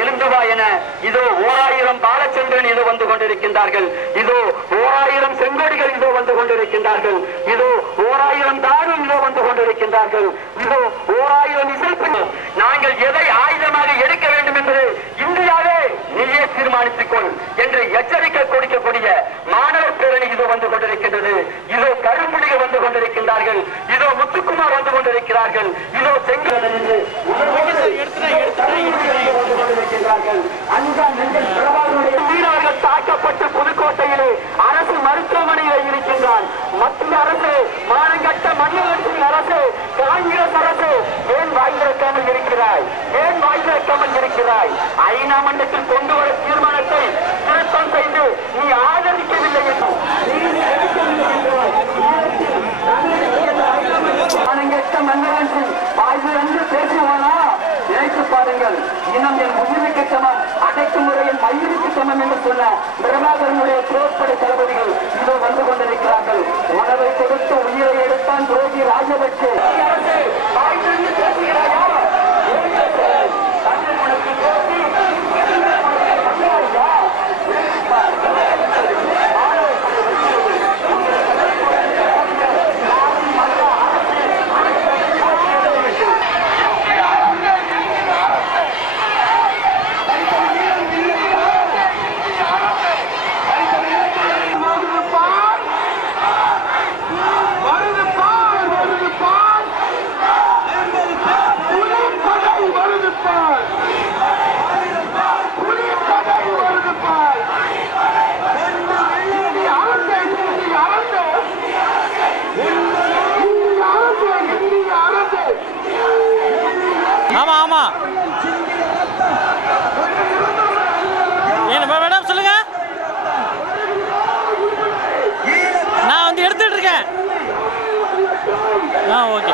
எழுந்து வா என இதோ 1000 பாலச்சந்திரன் இதோ வந்து கொண்டிருக்கின்றார்கள். இதோ 1000 செங்கோடிகள் இதோ வந்து கொண்டிருக்கின்றார்கள். இதோ 1000 தாரும் இதோ வந்து கொண்டிருக்கின்றார்கள். இதோ 1000 இசைப்பின் நாங்கள் எதை ஆயுதமாக எடுக்க வேண்டும் என்று இந்தியாவே நீயே தீர்மானித்துக் கொள் என்று எச்சரிக்கை கொடுக்கக்கூடிய மாணவர் பேரணி இதோ வந்து கொண்டிருக்கின்றது. இதோ கரும்புலிகள் வந்து கொண்டிருக்கின்றார்கள். இதோ முத்துக்குமார் வந்து கொண்டிருக்கிறார்கள். இதோ செங்கோடன் மீனவர்கள் தாக்கப்பட்டு புதுக்கோட்டையிலே அரசு மருத்துவமனையில் இருக்கின்றார். மத்திய அரசு மானங்கட்ட மன்மோகன் அரசு காங்கிரஸ் அரசு ஏன் வாய் திறக்காமல் இருக்கிறாய்? ஏன் வாய் திறக்காமல் இருக்கிறாய்? ஐநா மன்றத்தில் கொண்டு வர தீர்மானத்தை திருத்தம் செய்து நீ ஆதரிக்கவில்லை என்றும் மானங்கட்ட மன்மோகன் வாய் திறந்து பேசுவானா? நினைத்து பாருங்கள். இனம் என் உயிருக்கு சமம், அடைக்குமுறையில் மயிருக்கு சமம் என்று சொன்ன பிரபாகரனுடைய போர்ப்படை தளபதிகள் இதோ வந்து கொண்டிருக்கிறார்கள். உணவை கொடுத்து உயிரை எடுத்தான் துரோகி ராஜபக்சே. ஆமா ஆமா மேடம் சொல்லுங்க. நான் வந்து எடுத்துட்டு இருக்கேன். ஓகே.